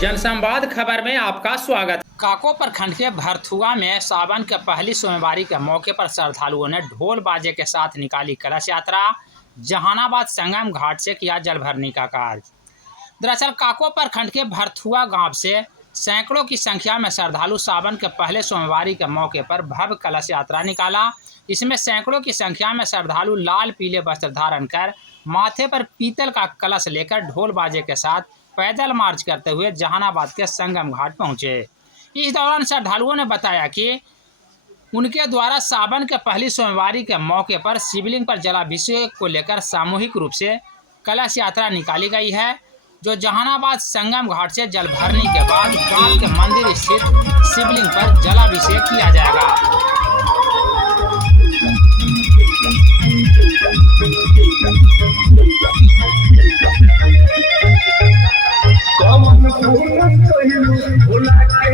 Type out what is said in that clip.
जनसंवाद खबर में आपका स्वागत। काको प्रखंड के भरथुआ में सावन के पहली सोमवारी के मौके पर श्रद्धालुओं ने ढोल बाजे के साथ निकाली कलश यात्रा। जहानाबाद संगम घाट से किया जल भरने का कार्य। दरअसल काको प्रखंड के भरथुआ गांव से सैकड़ों की संख्या में श्रद्धालु सावन के पहले सोमवारी के मौके पर भव्य कलश यात्रा निकाला। इसमें सैकड़ों की संख्या में श्रद्धालु लाल पीले वस्त्र धारण कर माथे पर पीतल का कलश लेकर ढोल बाजे के साथ पैदल मार्च करते हुए जहानाबाद के संगम घाट पहुंचे। इस दौरान श्रद्धालुओं ने बताया कि उनके द्वारा सावन के पहली सोमवारी के मौके पर शिवलिंग पर जलाभिषेक को लेकर सामूहिक रूप से कलश यात्रा निकाली गई है, जो जहानाबाद संगम घाट से जल भरने के बाद गांव के मंदिर स्थित शिवलिंग पर जलाभिषेक किया जाएगा। कौन फूल कहिलू भुला के